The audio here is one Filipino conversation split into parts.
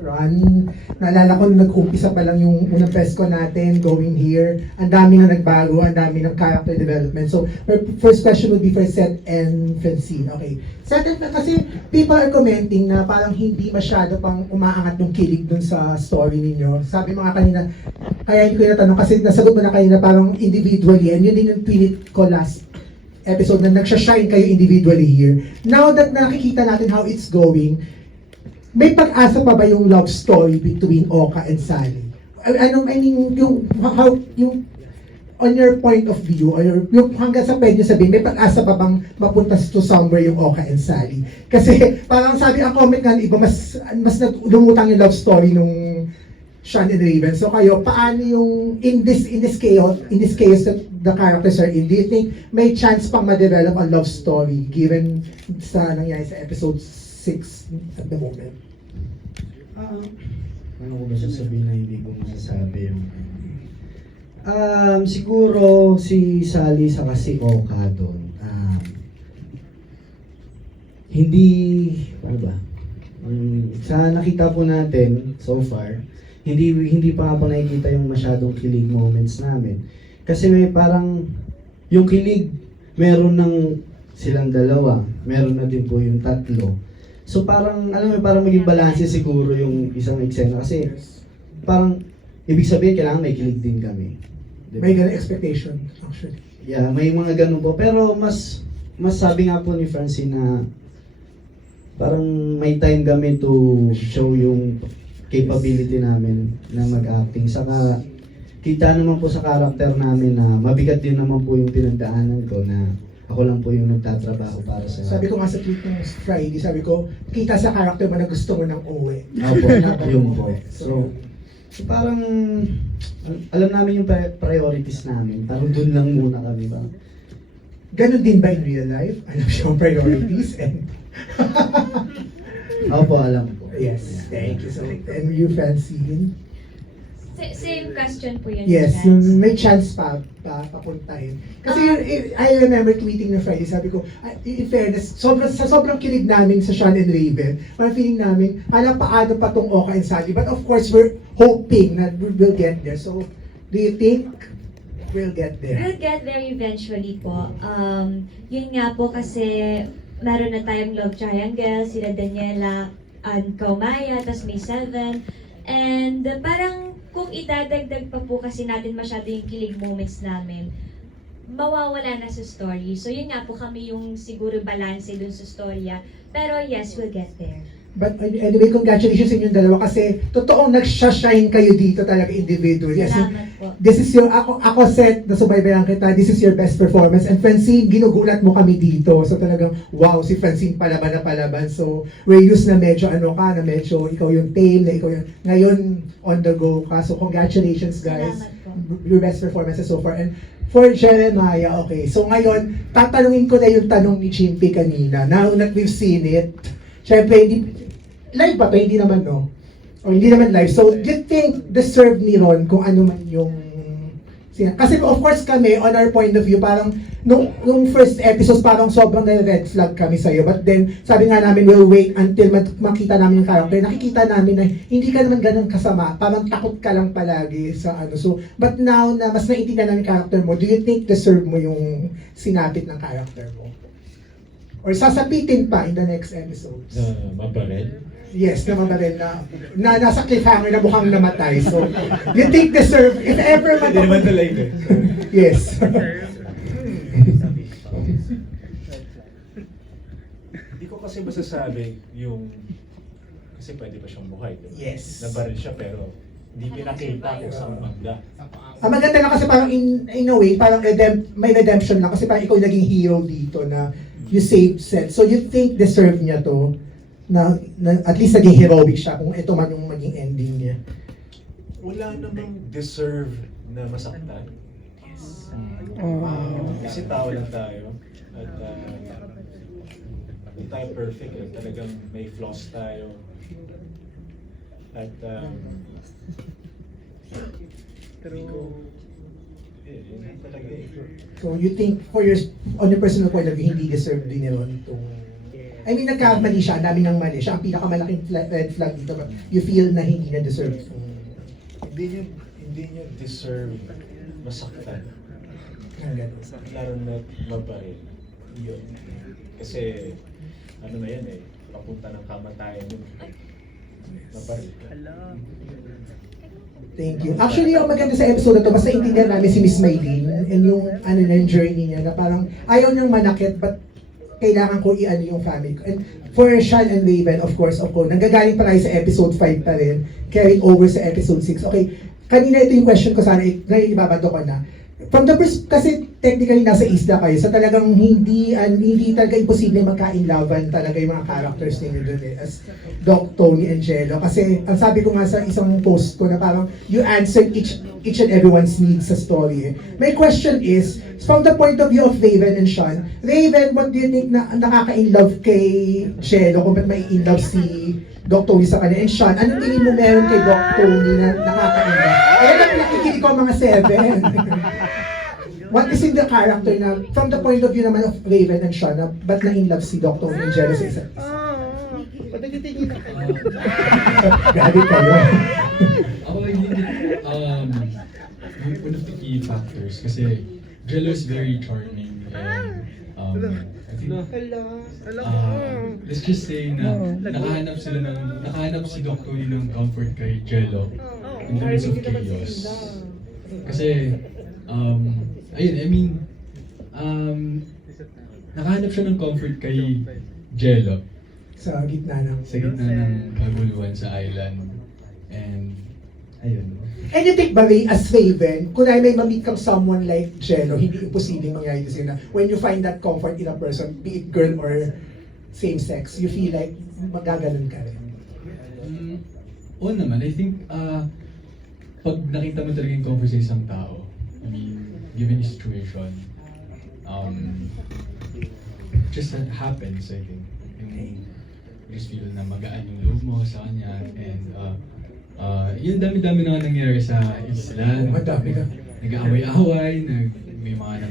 run. Naalala ko nung nag-umpisa pa lang yung unang press ko natin, going here, ang dami na nagbago, ang dami ng character development. So, my first question would be for Seth and Francine. Okay. Seth, kasi people are commenting na parang hindi masyado pang umaangat yung kilig dun sa story ninyo. Sabi mga kanina, kaya hindi ko natanong kasi nasagot mo na kanina parang individually, and yun din yung tweet ko last episode na nagsha-shine kayo individually here. Now that nakikita natin how it's going, may pag-asa pa ba yung love story between Oka and Sally? I mean, yung on your point of view, or yung hanggang sa pwede nyo sabihin, may pag-asa pa bang mapunta to somewhere yung Oka and Sally? Kasi parang sabi ang comment nga ng iba, mas lumutang yung love story nung Sean and Raven. So kayo, paano yung in this chaos that the characters are in, do you think may chance pang ma-develop ang love story given sa nangyari sa episode 6 at the moment? Ano ko ba sasabihin na hindi ko masasabi yung siguro si Sally saka si Oka doon, hindi, ano ba, sa nakita po natin so far, hindi pa nga po nakikita yung masyadong kilig moments namin. Kasi may parang, yung kilig, meron ng silang dalawa, meron na din po yung tatlo. So parang, alam mo, parang maging balanse siguro yung isang eksena. Kasi parang, ibig sabihin, kailangan may kilig din kami. Diba? May ganun expectation, actually. Yeah, may mga ganun po. Pero mas sabi nga po ni Francine na parang may time kami to show yung capability namin na mag-acting. Saka kita naman po sa karakter namin na mabigat din naman po yung pinagdaanan ko na ako lang po yung nagtatrabaho para sa... Sabi ko nga sa tweet ng Friday, sabi ko, kita sa character mo na gusto mo nang uwi. Opo, yun po. So parang alam namin yung priorities namin. Parang dun lang muna kami ba. Ganon din ba in real life? Alam siya ang priorities and... Opo, alam po. Yes, thank you so much. And you, Francine? Same question po yun. Yes, Chance. yung may chance papuntahin. Kasi I remember tweeting na Friday, sabi ko, in fairness, sa sobrang kilig namin sa Sean and Raven, parang feeling namin, paano pa tong Oka and Sally? But of course, we're hoping that we'll get there. So, do you think we'll get there? We'll get there eventually po. Yun nga po kasi meron na tayong love triangle, sila Daniela, Kaumaya, tas may 7. And parang kung idadagdag pa po kasi natin masyado yung kilig moments namin, mawawala na sa story. So yun nga po kami yung siguro balance dun sa storya. Pero yes, we'll get there. But anyway, congratulations sa inyong dalawa kasi totoong nagsha-shine kayo dito talaga individually. Yes, Salamat po. this is your, ako Seth, nasubaybayan kita, this is your best performance. And Francine, ginugulat mo kami dito. So talagang, wow, si Francine palaban na palaban. So, we're used na medyo ano ka, na medyo ikaw yung tail, na ikaw yung, ngayon, on the go ka. So, congratulations guys. Salamat po. Your best performances so far. And for Jeremiah, okay. So ngayon, tatanungin ko na yung tanong ni Chimpy kanina. Now that we've seen it, syempre, live ba to? Hindi naman, no? O hindi naman live. So, do you think deserve ni Ron kung ano man yung... Kasi of course kami, on our point of view, parang nung first episode, parang sobrang red flag kami sa'yo. But then, sabi nga namin, we'll wait until makita namin yung character. Nakikita namin na hindi ka naman ganun kasama. Parang takot ka lang palagi sa ano. So, but now na mas naiintindihan namin yung character mo, do you think deserve mo yung sinapit ng character mo? Or sasapitin pa in the next episodes? Mabarel? Yes, naman na rin na nasa cliffhanger na mukhang namatay. So, you think deserve, if ever man... Hindi naman tuloy eh. Yes. Hindi ko kasi masasabi yung... Kasi pwede pa siyang buhay, diba? Yes. Nabaril siya pero hindi pinakita kung saan magda. Ang maganda lang kasi parang in a way, parang may redemption lang kasi parang ikaw yung naging hero dito na you saved Seth. So you think deserve niya to na at least naging heroic siya kung ito man yung maging ending niya. Wala namang deserve na masaktan. Yes. Kasi tao lang tayo. At hindi tayo perfect eh. Talagang may flaws tayo. At hindi ko... yun talaga eh. So you think on your personal point of view, hindi deserve din ni Ron itong I mean, nagkamali siya, ang dami ng mali. Siya ang pinakamalaking red flag dito. But you feel na hindi na deserve. Hindi niya deserve masaktan. Ang ganun. Lalo na mabaril. Yun. Kasi, ano na yan eh, papunta ng kamatayan yun. Mabaril ka. Thank you. Actually, ang maganda sa episode na to, mas naintindihan namin si Miss Maylene and yung ano na yung journey niya na parang ayaw niyang manakit but kailangan ko i-ano yung family ko. And for Sean and Raven, of course, nanggagaling pa tayo sa episode 5 pa rin, carried over sa episode 6. Okay, kanina ito yung question ko sana, ibabado ko na. From the kasi technically nasa isla kayo, so talagang hindi talaga imposible magka-inlovean talaga yung mga characters ninyo doon eh, as Doc, Tony, and Jello. Kasi ang sabi ko nga sa isang post ko na parang you answered each and everyone's needs sa story eh. My question is, from the point of view of Raven and Sean, Raven, what do you think na nakaka-inlove kay Jello kung ba't may in-love si Doc Tony sa kanya? And Sean, anong tingin mo meron kay Doc Tony na nakaka-inlove? Ayan ang nakikinig ko mga 7. What is in the character na, from the point of view naman of Raven and Sean, na ba't na-in-love si Doc Tony and Jello sa isa't isa? Grabe kayo. Ako, one of the key factors, kasi Jello is very charming and I think, let's just say na nakahanap si Doc Tony ng comfort kay Jello in the midst of chaos. Kasi, ayun, I mean, nakahanap siya ng comfort kay Jello Sa gitna ng... ng kaguluhan sa island. And, ayun. And you think ba, as Raven, kung may ma-meet kang someone like Jello, hindi imposible mangyari kasi na when you find that comfort in a person, be it girl or same sex, you feel like magaganon ka rin. Oo naman, I think, pag nakita mo talaga yung comfort sa isang tao, I mean, given the situation, just that happens, I think. Yung, just feel na magaan yung loob mo sa kanya, and yun, dami-dami na nangyayari sa isla. Madami na. Nag-aaway-away, may mga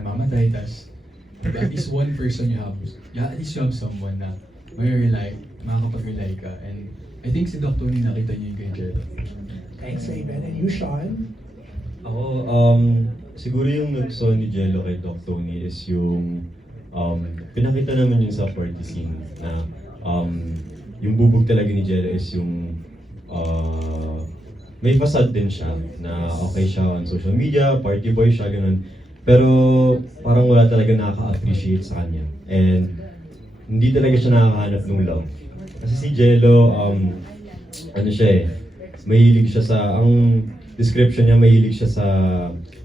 namamatay, tas at least one person at least you have someone na makakapag-rely ka. And I think si Doc Tony nakita niyo yung kay Jello. Thanks, Raven. And you, Sean? Ako, siguro yung nagustuhan ni Jello kay Doc Tony is yung pinakita naman yun sa party scene na yung bubog talaga ni Jello is yung may facade din siya na okay siya on social media, party boy siya, ganun. Pero parang wala talaga nakaka-appreciate sa kanya. And hindi talaga siya nakakahanap ng love. Kasi si Jello, ano siya eh, mahilig siya sa, ang description niya, mahilig siya sa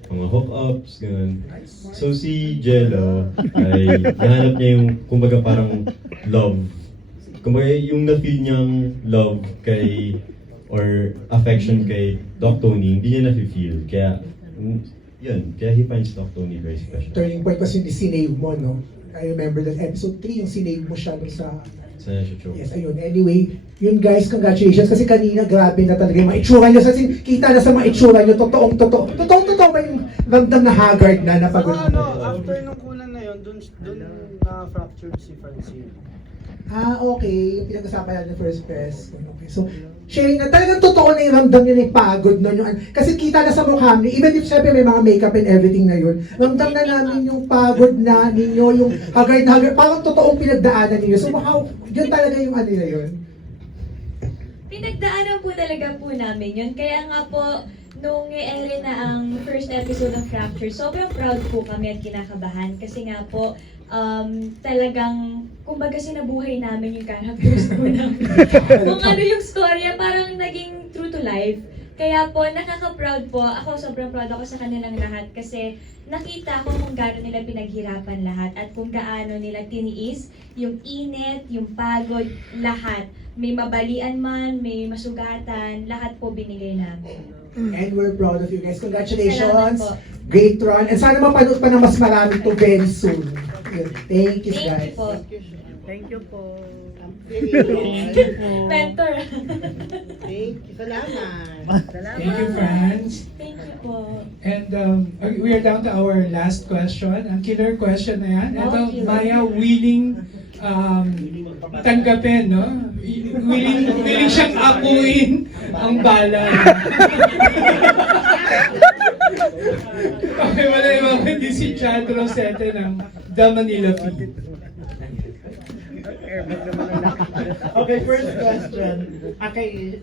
mga hookups, ganun. So si Jello ay nahanap niya yung, kumbaga parang love. Kumbaga yung na-feel niyang love kay, or affection kay Doc Tony, hindi niya na-feel. Kaya, yun, kaya he finds Doc Tony very special. Turning point kasi yung sinave mo, no? I remember that episode 3, yung sinave mo siya dun sa... Sa show. Yes, ayun. Anyway, yun guys, congratulations. Kasi kanina, grabe na talaga yung mga itsura nyo. Kasi kita na sa mga itsura nyo, totoong-totoo ba yung ramdam na haggard na napagod? After nung kunan na yun, dun na-fractured si Francine. Okay. Yung pinag-usapan natin first press. Okay. So, sharing na, talagang totoo na yung ramdam nyo na yung pagod na nyo. Kasi kita na sa mukha nyo, even if syempre may mga makeup and everything na yun, ramdam na namin yung pagod na ninyo, yung haggard na haggard, parang totoong pinagdaanan ninyo. So, yun talaga yung ano na yun. Pinagdaanan po talaga po namin yun. Kaya nga po, nung i-air na ang first episode ng Fracture, sobrang proud po kami at kinakabahan. Kasi nga po, talagang, kumbaga sinabuhay namin yung characters po namin. Kung ano yung storya, parang naging true to life. Kaya po, nakaka-proud po. Ako, sobrang proud ako sa kanilang lahat kasi nakita ko kung gaano nila pinaghirapan lahat at kung gaano nila tiniis yung init, yung pagod, lahat. May mabalian man, may masugatan, lahat po binigay namin. And we're proud of you guys. Congratulations. Salamat po. Great run. And sana mapanood pa ng mas marami to very soon. Thank you, Thank guys. you po. Thank you po. Mentor. Thank you. Salamat. Thank you, friends. Thank you po. And we are down to our last question. Ang killer question na yan. Ito, Okay. Maya, winning tanggapin, no? Willing siyang akuin ang bala. Okay, wala iba kundi si Chad Rosete ng The Manila Feed. Okay, first question. Kay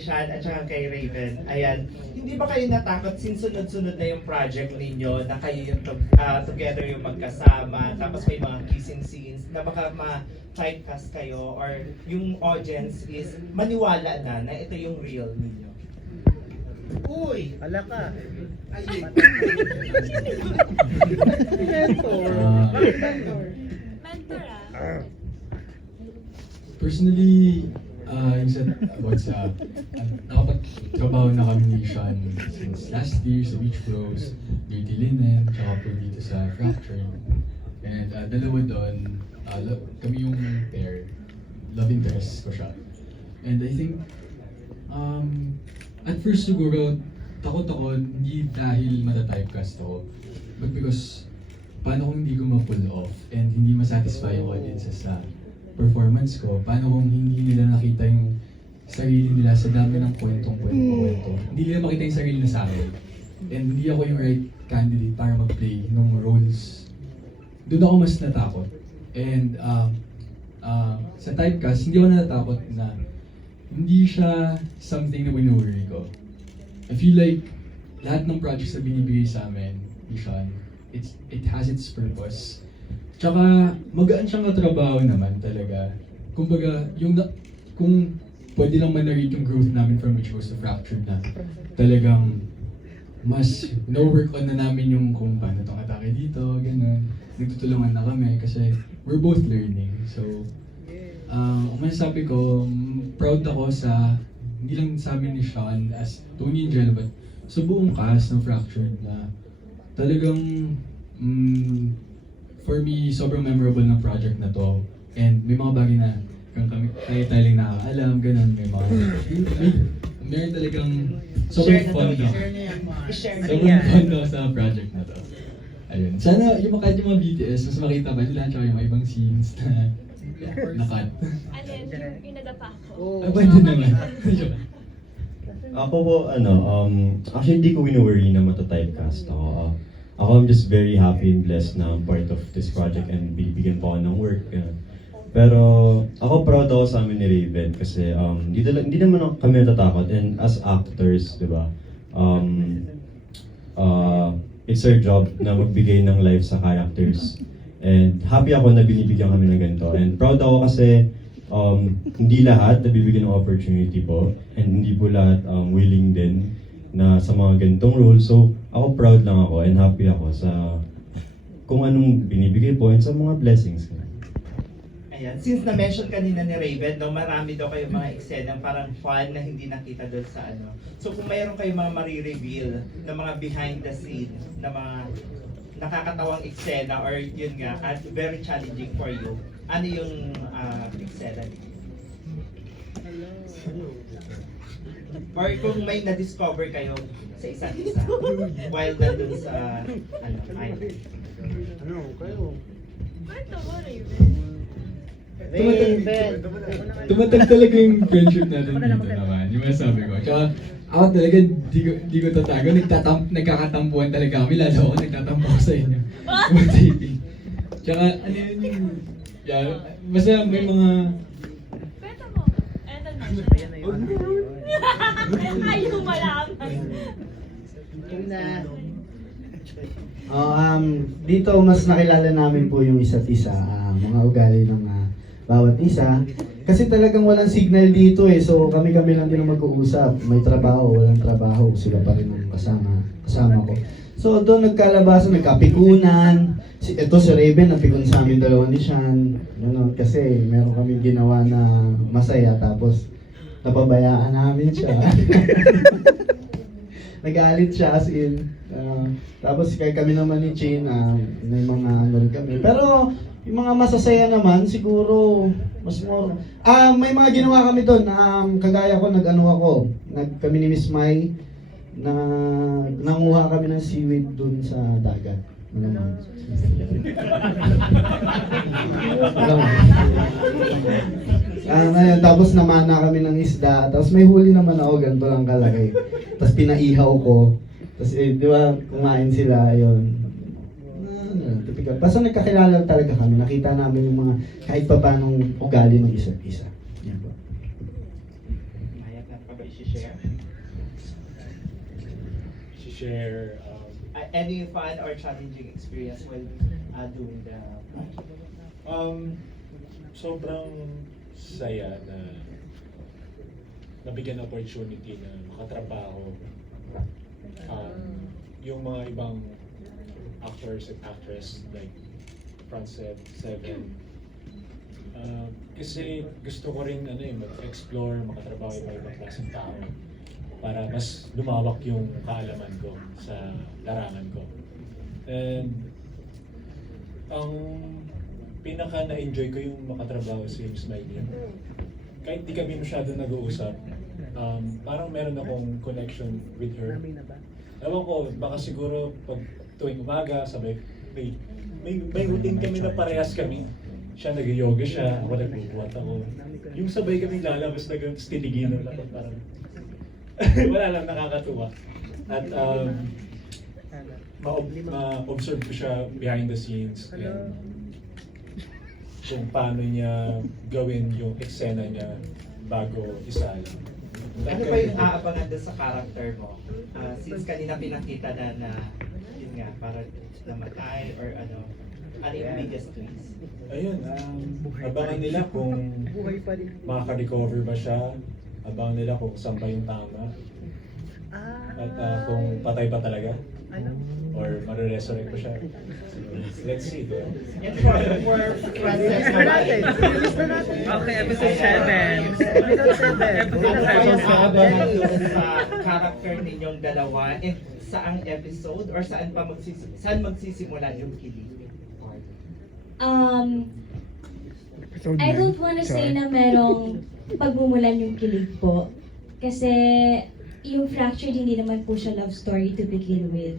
Sean at saka kay Raven. Ayan, hindi ba kayo natakot since sunod-sunod na yung project ninyo na kayo yung together yung magkasama, tapos may mga kissing scenes na baka ma-typecast kayo or yung audience is maniwala na ito yung real ninyo? Uy, hala ka. Mentor ah. Personally, yung sa WhatsApp, nakapagtrabaho na kami ni Sean since last year sa Beach Bros, Dirty Linen, tsaka po dito sa Fractured. And dalawa doon, kami yung pair, love interest ko siya. And I think, at first siguro, takot ako, hindi dahil matatypecast ako, but because paano kung hindi ko ma-pull off and hindi masatisfy yung audiences sa performance ko, paano kung hindi nila nakita yung sarili nila sa dami ng kwento. Hindi nila makita yung sarili na sa akin. And hindi ako yung right candidate para mag-play ng roles. Doon ako mas natakot. And sa typecast, hindi ako natatakot na hindi siya something na wino-worry ko. I feel like lahat ng projects na binibigay sa amin, ni Sean, it has its purpose. Tsaka magaan siyang katrabaho naman talaga. Kumbaga, kung pwede lang man-narrate yung growth namin from Beach Bros to Fractured na talagang mas no-work on na namin yung kung paano itong atake dito, gano'n. Nagtutulungan na kami kasi we're both learning. So, ang masasabi ko, proud ako sa, hindi lang sa amin ni Sean as Tony and Jel, but sa buong cast ng Fractured na talagang, for me, sobrang memorable ng project na to. And may mga bagay na kahit tayo lang nakakaalam, ganun, may mga, meron talagang sobrang fun na. Sobrang fun na sa project na to. Ayun. Sana yung mga BTS, mas makita ba nila, tsaka yung mga ibang scenes na na-cut. Ano yun? Yung nadapa ko. Pwede naman. Ako po, actually hindi ko wino-worry na matatypecast ako. Ako, I'm just very happy and blessed na I'm part of this project and bibigyan po ako ng work. Ganun. Pero ako proud ako sa amin ni Raven kasi hindi naman kami natatakot and as actors, di ba, it's our job na magbigay ng life sa characters. And happy ako na binibigyan kami ng ganito. And proud ako kasi hindi lahat nabibigyan ng opportunity po and hindi po lahat willing din na sa mga ganitong roles. So ako proud lang ako and happy ako sa kung anong binibigay po and sa mga blessings. Ayan, since na-mention kanina ni Raven, no, marami daw kayong mga eksena parang fun na hindi nakita doon sa ano. So kung mayroon kayong mga marireveal na mga behind the scene, na mga nakakatawang eksena or yun nga, at very challenging for you, ano yung eksena niyo? Or kung may na-discover kayo sa isa't isa while nandun sa island. Kwento mo, Raven. Tumatag talaga yung friendship natin dito naman. Yung masasabi ko. Tsaka ako talaga, di ko tatago. Nagkakatampuan talaga kami. Lalo ako nagtatampo ako sa inyo. Tsaka ano yun yung... basta may mga... Kwento mo. Eto na. Ayaw malaman. Dito mas nakilala namin po yung isa't isa, mga ugali ng bawat isa. Kasi talagang walang signal dito eh. So kami-kami lang din ang mag-uusap. May trabaho, walang trabaho. Sila pa rin ang kasama ko. So doon nagkalabasan, nagkapikunan. Ito si Raven, napikon sa amin dalawa ni Sean. Ano, kasi meron kami ginawa na masaya tapos napabayaan namin siya. Nagalit siya as in. Tapos kami naman ni Chin, may mga ano kami. Pero yung mga masasaya naman, siguro, mas more. May mga ginawa kami doon. Kagaya ko, kami ni Miss Mai, nanguha kami ng seaweed doon sa dagat. Malamang. Malamang. Ngayon, tapos namana kami ng isda, tapos may huli naman ako, ganito lang kalaki. Tapos pinaihaw ko, tapos di ba, kumain sila, yun. Typical. Basta nagkakilala talaga kami, nakita namin yung mga kahit pa paanong ugali ng isa't isa. Yan po. Maya, meron ka ba i-share? Share, Any fun or challenging experience while doing the project? sobrang saya na nabigyan ng opportunity na makatrabaho yung mga ibang actors and actress like Francet, Seven. Kasi gusto ko rin mag-explore, makatrabaho yung ibang klaseng tao para mas lumawak yung kaalaman ko sa larangan ko. And ang pinaka na-enjoy ko yung makatrabaho si Smiley. Kahit di kami masyado nag-uusap, parang meron akong connection with her. Ewan ko, baka siguro pag tuwing umaga, sabay, may routine kami na parehas kami. Siya nag-yoga siya, ako nagbubuhat ako. Yung sabay kami lalabas na ganun, tinigilan ako parang wala lang, nakakatuwa. At ma-observe ko siya behind the scenes and kung paano niya gawin yung eksena niya bago isala. Ano ba yung aabangan doon sa character mo? Since kanina pinakita na yun nga, parang namatay or ano yung biggest twist? Ayun, abangan nila kung makaka-recover ba siya, abangan nila kung saan ba yung tama, at kung patay pa talaga, or mare-resurrect pa siya. Let's see, though. And for Frances naman. Okay, episode 7. Ano ba yung aabangan doon sa character ninyong dalawa? And saang episode or saan magsisimula yung kilig? I don't wanna say na merong pagmumulan yung kilig po. Kasi yung Fractured, hindi naman po siya love story to begin with.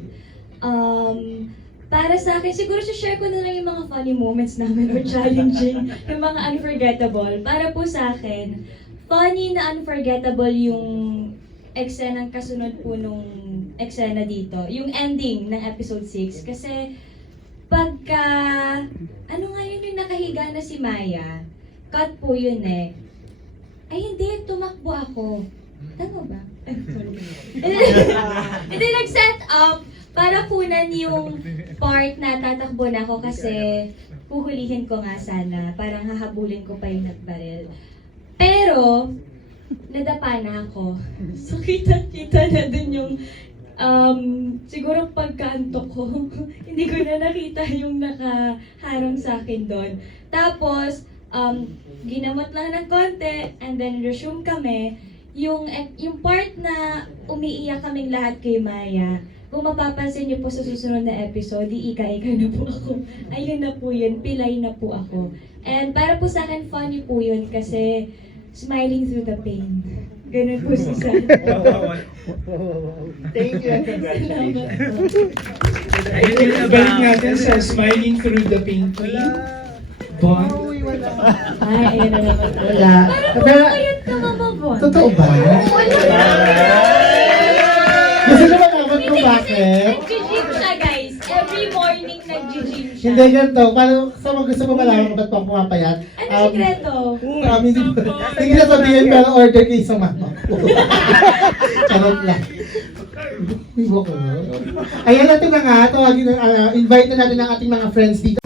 Para sa akin, siguro share ko na lang yung mga funny moments namin or challenging, yung mga unforgettable. Para po sa akin, funny na unforgettable yung eksenang kasunod po nung eksena dito. Yung ending ng episode 6. Kasi pagka, ano nga yun yung nakahiga na si Maya, cut po yun eh. Ay hindi, tumakbo ako. Tama ba? Ay, sorry. And then nag-set up para kunan yung part na tatakbo na ako kasi huhulihin ko nga sana. Parang hahabulin ko pa yung nagbaril. Pero, nadapa na ako. So, kita-kita na dun yung siguro pagkaantok ko. Hindi ko na nakita yung nakaharang sa akin doon. Tapos, ginamot lang ng konti and then resume kami. Yung part na umiiyak kaming lahat kay Maya, kung mapapansin niyo po sa susunod na episode, ika-ika na po ako. Ayun na po yun, pilay na po ako. And para po sa akin, funny po yun kasi smiling through the pain. Ganun po si San. Thank you and congratulations. Balik natin sa Smiling Through the Pain Queen. Bon. Ay, ayun na naman. Wala. Parang payat ka, Mama Bon. Totoo ba? Wala. Gusto nyo malaman kung bakit? Nag-gym siya, guys. Every morning nag-gym siya. Hindi ganito. Paano, sa mga gusto mo malaman kung ba't pa pumapayat? Ano sikreto? Hindi na sabihin pero order kayo sa mama ko. Charot lang. Ayan natin na nga. Tawagin, invite na natin ang ating mga friends dito.